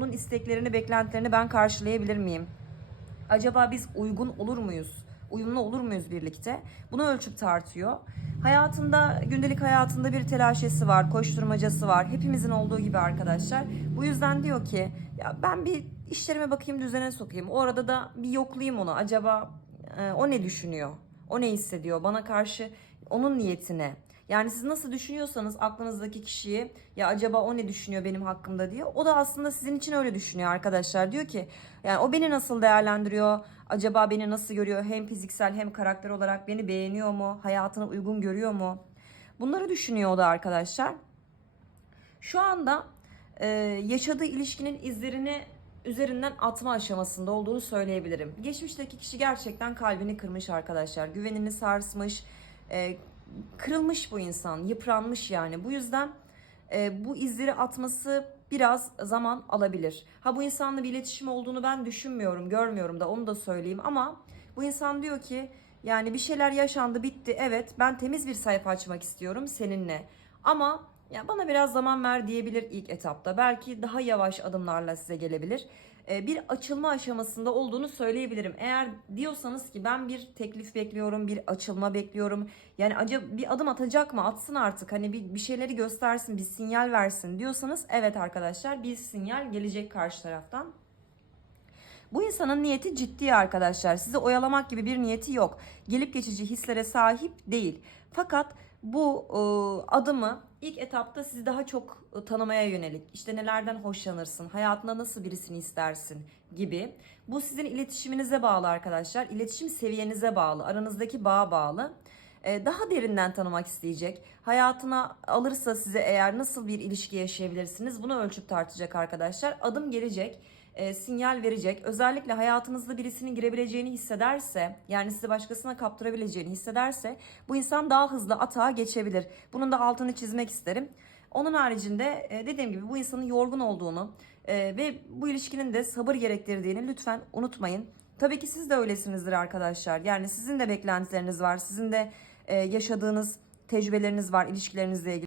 Onun isteklerini, beklentilerini ben karşılayabilir miyim? Acaba biz uygun olur muyuz? Uyumlu olur muyuz birlikte? Bunu ölçüp tartıyor. Hayatında, gündelik hayatında bir telaşesi var, koşturmacası var. Hepimizin olduğu gibi arkadaşlar. Bu yüzden diyor ki ya ben bir işlerime bakayım, düzene sokayım. O arada da bir yoklayayım onu. Acaba e, o ne düşünüyor? O ne hissediyor? Bana karşı onun niyetine. Yani siz nasıl düşünüyorsanız aklınızdaki kişiyi ya acaba o ne düşünüyor benim hakkımda diye. O da aslında sizin için öyle düşünüyor arkadaşlar. Diyor ki yani o beni nasıl değerlendiriyor? Acaba beni nasıl görüyor? Hem fiziksel hem karakter olarak beni beğeniyor mu? Hayatına uygun görüyor mu? Bunları düşünüyor o da arkadaşlar. Şu anda e, yaşadığı ilişkinin izlerini üzerinden atma aşamasında olduğunu söyleyebilirim. Geçmişteki kişi gerçekten kalbini kırmış arkadaşlar. Güvenini sarsmış, e, kırılmış bu insan, yıpranmış yani. Bu yüzden e, bu izleri atması biraz zaman alabilir. Ha bu insanla bir iletişim olduğunu ben düşünmüyorum, görmüyorum da onu da söyleyeyim ama bu insan diyor ki yani bir şeyler yaşandı, bitti. Evet, ben temiz bir sayfa açmak istiyorum seninle. Ama ya bana biraz zaman ver diyebilir ilk etapta. Belki daha yavaş adımlarla size gelebilir. Ee, bir açılma aşamasında olduğunu söyleyebilirim. Eğer diyorsanız ki ben bir teklif bekliyorum, bir açılma bekliyorum. Yani acaba bir adım atacak mı? Atsın artık. Hani bir, bir şeyleri göstersin, bir sinyal versin diyorsanız evet arkadaşlar bir sinyal gelecek karşı taraftan. Bu insanın niyeti ciddi arkadaşlar. Sizi oyalamak gibi bir niyeti yok. Gelip geçici hislere sahip değil. Fakat bu e, adımı ilk etapta sizi daha çok e, tanımaya yönelik. İşte nelerden hoşlanırsın, hayatında nasıl birisini istersin gibi. Bu sizin iletişiminize bağlı arkadaşlar. İletişim seviyenize bağlı, aranızdaki bağa bağlı. E, daha derinden tanımak isteyecek. Hayatına alırsa size eğer nasıl bir ilişki yaşayabilirsiniz bunu ölçüp tartacak arkadaşlar. Adım gelecek e, sinyal verecek. Özellikle hayatınızda birisinin girebileceğini hissederse, yani sizi başkasına kaptırabileceğini hissederse bu insan daha hızlı atağa geçebilir. Bunun da altını çizmek isterim. Onun haricinde e, dediğim gibi bu insanın yorgun olduğunu e, ve bu ilişkinin de sabır gerektirdiğini lütfen unutmayın. Tabii ki siz de öylesinizdir arkadaşlar. Yani sizin de beklentileriniz var. Sizin de e, yaşadığınız tecrübeleriniz var ilişkilerinizle ilgili.